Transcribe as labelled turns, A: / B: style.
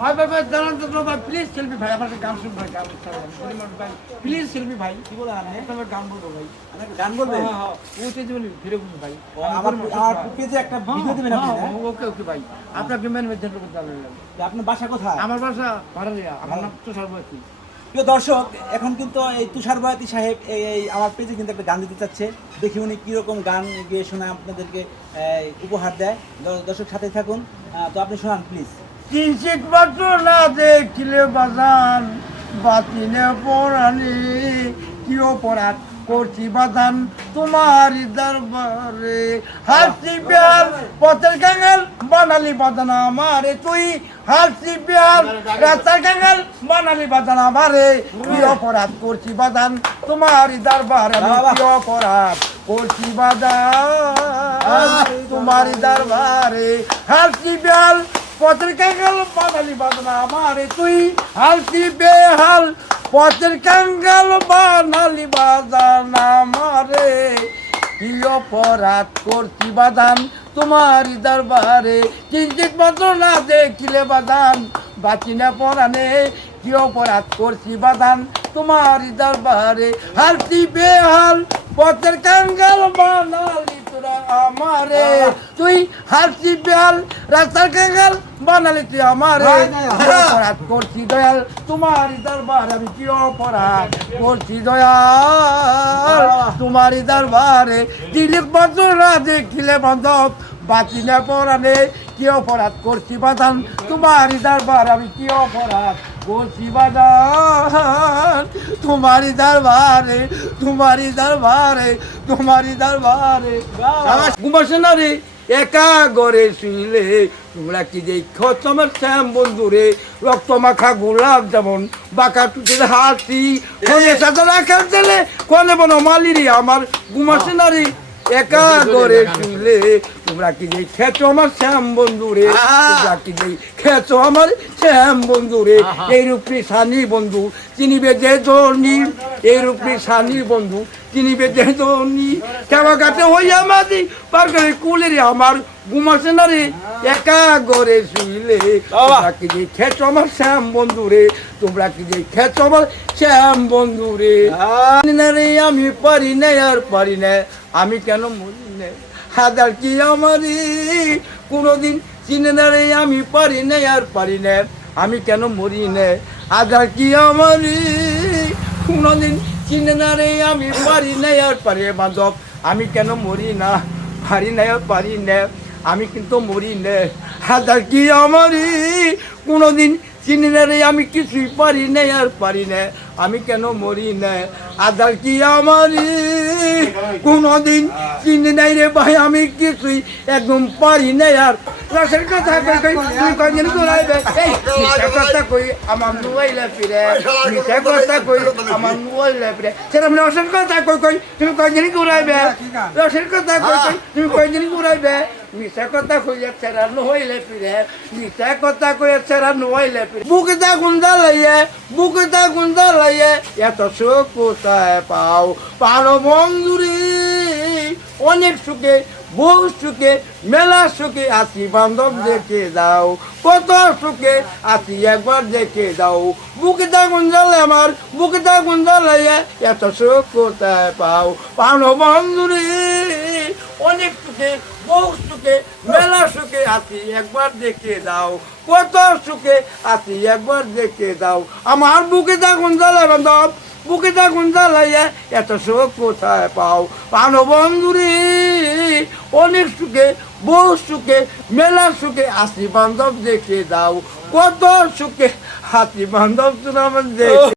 A: ভাই ভাই ভাই দাঁড়ান তো ভাই প্লিজ শিল্পী ভাই আমার গান শুন ভাই গান ভাই প্লিজ শিল্পী ভাই
B: কি বলে আনে
A: একটা গান বলব ভাই।
B: গান বলবে?
A: হ্যাঁ হ্যাঁ জীবনে ফিরে বলুন ভাই।
B: আমার আমার পেজে একটা ভিডিও দিবেন আপনি হ্যাঁ?
A: ওকে ওকে ভাই
B: আপনার বাসা কোথায়?
A: আমার বাসা ভাড়ালিয়া আমার নাম তো সর্বতি
B: প্রিয় দর্শক এখন কিন্তু এই তুষার বয়াতি সাহেব এই আমার পেজে কিন্তু একটা গান দিতে চাচ্ছে। দেখি উনি কীরকম গান গিয়ে শোনায় আপনাদেরকে উপহার দেয়। দর্শক সাথে থাকুন। তো আপনি শোনান প্লিজ
A: কিঞ্চিত মাত্র না দেখিলে বাজান বাতিনে পড়ানি কি অপরাধ করছি বাদান তোমার দরবারে? হাসি বিহার পথের কাঙ্গাল বানালি বাদান আমারে তুই। হাসি বিহার রাস্তার কাঙ্গাল বানালি বাদান আমারে। কি অপরাধ করছি বাদান তোমার দরবারে কি অপরাধ করছি বাদান তোমার দরবারে। হাসি বিহার পথের কাঙ্গাল বাঙালি বাদনা আমারে তুই। হালতি বেহাল? পথের কাঙ্গাল বাঙালি বাদান আমারে। কি অপরাধ করছি বাদান? তোমারই দরবারে কিঞ্চিত মাত্র না দেখিলে বাদান। বাঁচি না পরানে কি অপরাধ করছি বাদান? তোমারই দরবারে হালতি বেহাল? পথের কাঙ্গাল বানালি তোরা আমারে। তুই হাসি বেয়াল রাস্তার কাঙ্গাল বানালি তুই আমারে। অপরাধ করছি দয়াল। তোমারই দরবার আমি কি অপরাধ করছি দয়াল? তোমারই দরবারে দিলীপ বন্ধু না দেখিলে বান্ধব বাঁচি না পরানে কি অপরাধ করছি বাদান? তোমারই দরবার আমি কি অপরাধ করছি বাদান? তোমারই দরবারে তোমারই দরবারে তোমারই দরবারে। ঘুমাসে না রে? একা গড়ে শুইলে তোমরা কি দেখো তোমার শ্যাম বন্ধুরে রক্ত মাখা গোলাপ যেমন বাঁকা টুটের হাসি কোনে সাথে রাখা দিলে কোনে বনো মালিরি আমার ঘুমাসে না রে? একা গড়ে শুইলে তোমরা কি যে খেছো আমার শ্যাম বন্ধুরে? তোমরা কি যে খেছো আমার শ্যাম বন্ধুরে? এই রূপী সানি বন্ধু চিনিবে যে ধর্মী এই রূপী সানি বন্ধু চিনিবে যে ধর্মী কেবা কাটে হইয়া মাদি পার করে কুলেরে আমার ঘুমাসে না রে। একা গড়ে শুইলে তোমরা কি যে খেছো আমার শ্যাম বন্ধুরে? তোমরা কি যে খেছো আমার শ্যাম বন্ধুরে? না রে আমি পারি না আর পারি না। আমি কেন মরি না হাজার কি আমারই? কোনোদিন চিনে না আমি পারি না আর পারি না। আমি কেন মরি না? হাজার কি আমারই? কোনোদিন চিনে না আমি পারি না আর পারি বান্ধব। আমি কেন মরি না? পারি না আর পারি না। আমি কিন্তু মরি না। হাজার কি আমারই? কোনোদিন চিনি না আমি কিছুই পারি না আর পারি না। আমি কেন মরি না? আদার কি আমারই? কোনোদিন চিনি নাই রে ভাই আমি কিছুই একদম পারি নাই আর রসের কথা কই কই তুই কয়দিন ঘুরাইবে এই মিথ্যা কথা কই আমার মোবাইলে ফিরে মিথ্যা কথা কই আমার মোবাইলে ফিরে সেরকম রসের কথা কই কই তুমি কয়দিন ঘুরাইবে রসের কথা কই কই তুমি মিথ্যা কথা কইয়া ছেড়া নহইলে ফিরে মিথ্যা কথা কইয়া ছেড়া নহইলে ফিরে বুকে দা গুন্দা লাইয়ে বুকে দা গুন্দা এত সুখ কোথায় পাও পারো অনেক সুখে বহু সুখে, মেলা সুখে আসি বান্ধব দেখে দাও কত সুখে আসি একবার দেখে দাও বুকে দা গুঞ্জালে আমার, বুকে দা গুঞ্জালে এত সুখ কোথায় পাও? পানো বন্ধুরি, অনেক সুখে, বহু সুখে, মেলা সুখে আসি একবার দেখে দাও কত সুখে আসি একবার দেখে দাও আমার বুকে দা গুঞ্জালে বান্ধব বুকে গুঞ্জা লাইয়া এত সুখ কোথায় পাও? পানো বন্ধুরি অনেক সুখে, বহু সুখে, মেলা সুখে আসি বান্ধব দেখে দাও। কত সুখে হাতি বান্ধব তোরা দেখে